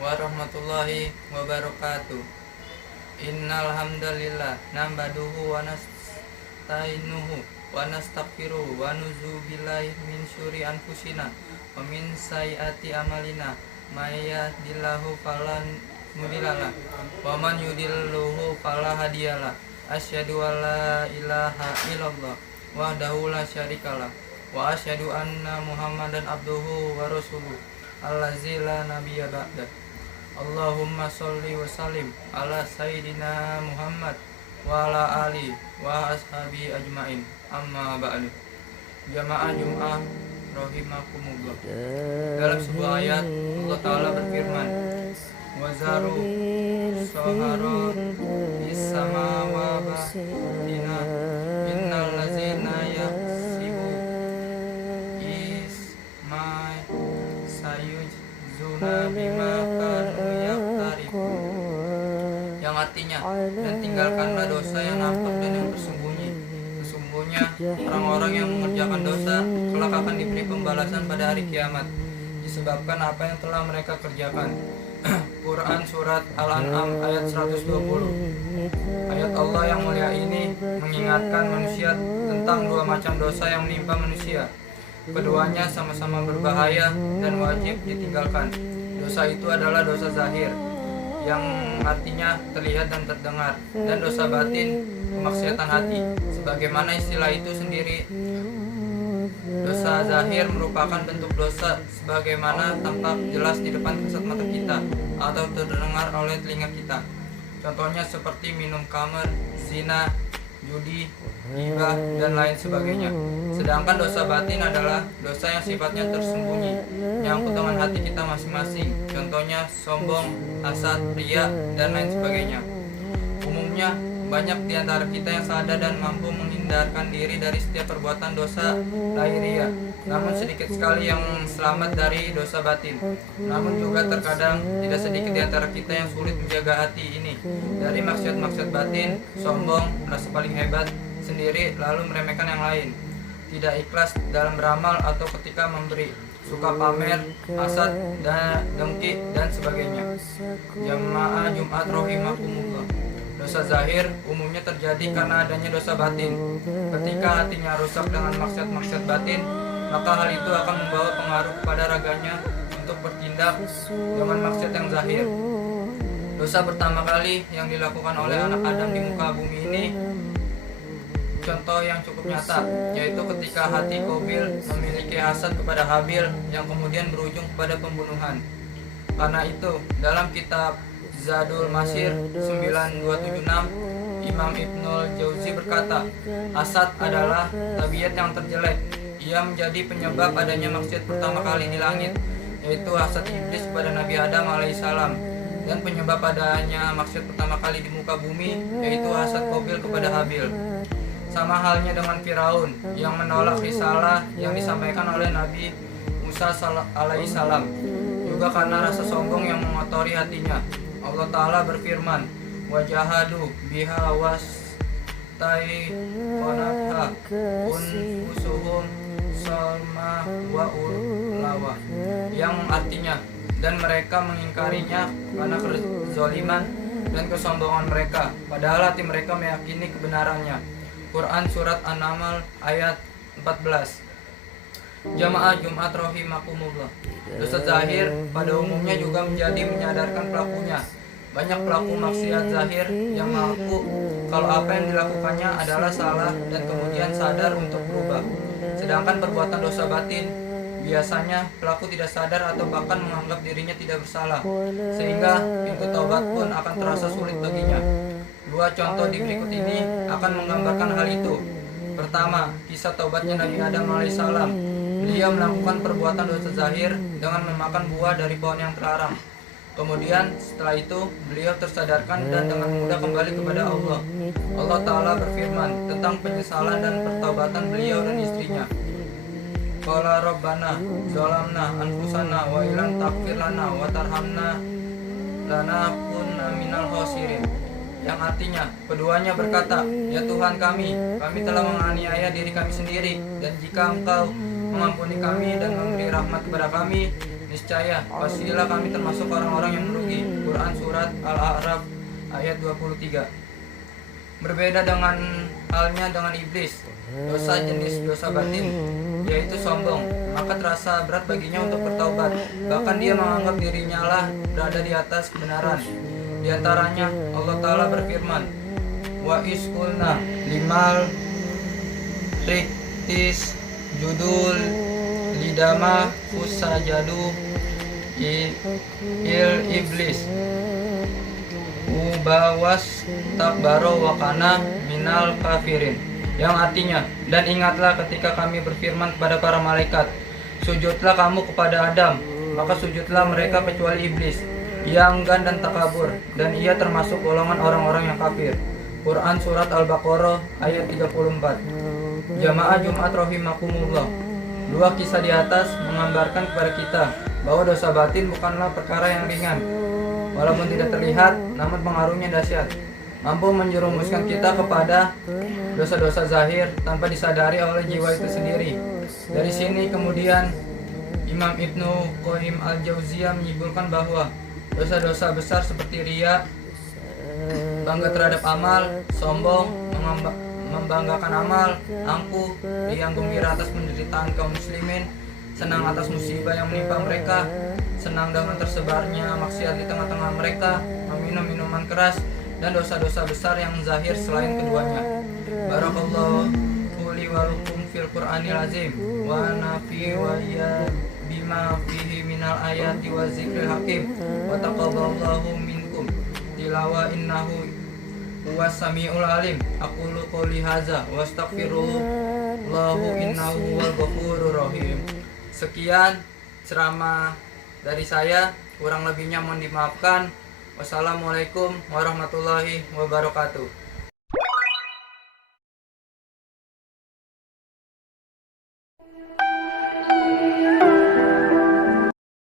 warahmatullahi wabarakatuh. Innal hamdalillah nahmaduhu wa nasta'inuhu wa nastaghfiruhu wa na'udzubillahi min syururi anfusina wa min sayyiati amalina. May yahdihillahu fala mudhillalah wa man yudhlilhu fala hadiyalah. Asyhadu an la ilaha illallah wahdahu la syarikalah wa asyhadu anna Muhammadan abduhu wa rasuluh allazi la nabiyya ba'da. Allahumma sholli wa sallim ala sayyidina Muhammad wa ala ali wa ashabi ajmain. Amma ba'du. Jamaah Jum'ah rahimakumullah. Dalam sebuah ayat Allah Ta'ala berfirman, wazaru soharo isama wabatina innal lazina yaksibu isma sayujzuna bima kanu yaktariku, yang artinya, dan tinggalkanlah dosa yang nampak dan yang bersembunyi. Sesungguhnya orang-orang yang mengerjakan dosa kelak akan diberi pembalasan pada hari kiamat disebabkan apa yang telah mereka kerjakan. Quran Surat Al-An'am ayat 120. Ayat Allah yang mulia ini mengingatkan manusia tentang dua macam dosa yang menimpa manusia. Keduanya sama-sama berbahaya dan wajib ditinggalkan. Dosa itu adalah dosa zahir, yang artinya terlihat dan terdengar, dan dosa batin, kemaksiatan hati. Sebagaimana istilah itu sendiri, dosa zahir merupakan bentuk dosa sebagaimana tampak jelas di depan kasat mata kita atau terdengar oleh telinga kita. Contohnya seperti minum khamr, zina, judi, ghibah, dan lain sebagainya. Sedangkan dosa batin adalah dosa yang sifatnya tersembunyi, nyangkut dengan hati kita masing-masing. Contohnya sombong, hasad, riya, dan lain sebagainya. Umumnya banyak di antara kita yang sadar dan mampu menghindarkan diri dari setiap perbuatan dosa lahiriah. Namun sedikit sekali yang selamat dari dosa batin. Namun juga terkadang tidak sedikit di antara kita yang sulit menjaga hati ini dari maksiat-maksiat batin, sombong, merasa paling hebat sendiri lalu meremehkan yang lain, tidak ikhlas dalam beramal atau ketika memberi, suka pamer, hasad, dan dengki, dan sebagainya. Jamaah Jumat rahimakumullah. Dosa zahir umumnya terjadi karena adanya dosa batin. Ketika hatinya rusak dengan maksiat-maksiat batin, maka hal itu akan membawa pengaruh pada raganya untuk bertindak dengan maksiat yang zahir. Dosa pertama kali yang dilakukan oleh anak Adam di muka bumi ini, contoh yang cukup nyata, yaitu ketika hati Qabil memiliki hasad kepada Habil yang kemudian berujung kepada pembunuhan. Karena itu, dalam kitab Zadul Masir 9276, Imam Ibnul Jauzi berkata, hasad adalah tabiat yang terjelek. Ia menjadi penyebab adanya maksiat pertama kali di langit, yaitu hasad iblis kepada Nabi Adam alaihissalam, dan penyebab adanya maksiat pertama kali di muka bumi, yaitu hasad Qabil kepada Habil. Sama halnya dengan Firaun yang menolak risalah yang disampaikan oleh Nabi Musa alaihissalam, juga karena rasa sombong yang mengotori hatinya. Allah Ta'ala berfirman, wajahadu biha wastaiqanatha unfusuhum salma wa ulawa, yang artinya, dan mereka mengingkarinya karena kezaliman dan kesombongan mereka, padahal hati mereka meyakini kebenarannya. Quran Surat An-Naml ayat 14. Jamaah Jumat rahimakumullah. Dosa zahir pada umumnya juga menjadi menyadarkan pelakunya. Banyak pelaku maksiat zahir yang mengaku kalau apa yang dilakukannya adalah salah dan kemudian sadar untuk berubah. Sedangkan perbuatan dosa batin biasanya pelaku tidak sadar atau bahkan menganggap dirinya tidak bersalah, sehingga pintu taubat pun akan terasa sulit baginya. Dua contoh di berikut ini akan menggambarkan hal itu. Pertama, kisah taubatnya Nabi Adam alaihissalam. Beliau melakukan perbuatan dosa zahir dengan memakan buah dari pohon yang terlarang. Kemudian setelah itu beliau tersadarkan dan dengan mudah kembali kepada Allah. Allah Ta'ala berfirman tentang penyesalan dan pertaubatan beliau dan istrinya. Qala Rabbana zalamna anfusana wa ilam taghfir lana wa tarhamna lanakunna minal khasirin, yang artinya keduanya berkata, ya Tuhan kami telah menganiaya diri kami sendiri, dan jika Engkau mengampuni kami dan memberi rahmat kepada kami, niscaya pastilah kami termasuk orang-orang yang merugi. Quran Surat Al-A'raf ayat 23. Berbeda dengan halnya dengan iblis, dosa jenis dosa batin, yaitu sombong, maka terasa berat baginya untuk bertaubat. Bahkan dia menganggap dirinya lah berada di atas kebenaran. Di antaranya Allah Ta'ala berfirman, wa iskulna limal riktis judul lidama fusajadu il iblis ubawas takbaro wakana minal kafirin, yang artinya, dan ingatlah ketika kami berfirman kepada para malaikat, sujudlah kamu kepada Adam, maka sujudlah mereka kecuali iblis. Ia enggan dan takabur, dan ia termasuk golongan orang-orang yang kafir. Quran Surat Al-Baqarah ayat 34. Jamaah Jumat rahimakumullah. Dua kisah di atas menggambarkan kepada kita bahwa dosa batin bukanlah perkara yang ringan. Walaupun tidak terlihat, namun pengaruhnya dahsyat, mampu menjerumuskan kita kepada dosa-dosa zahir tanpa disadari oleh jiwa itu sendiri. Dari sini kemudian Imam Ibnu Qayyim Al-Jauziyah menyimpulkan bahwa dosa-dosa besar seperti riya, bangga terhadap amal, sombong, membanggakan amal, angkuh, riang gembira atas penderitaan kaum muslimin, senang atas musibah yang menimpa mereka, senang dengan tersebarnya maksiat di tengah-tengah mereka, meminum minuman keras, dan dosa-dosa besar yang zahir selain keduanya. Barakallahu li wa lakum fil Qur'anil azim wa nafi wa ya bima fihi minal ayati wa zikril hakim wa taqabbalallahu minkum tilawa innahu huwas samiul alim. Aqulu qouli hadza wa astaghfirullahu innahu huwal ghafurur rahim. Sekian ceramah dari saya, kurang lebihnya mohon dimaafkan. Wassalamualaikum warahmatullahi wabarakatuh.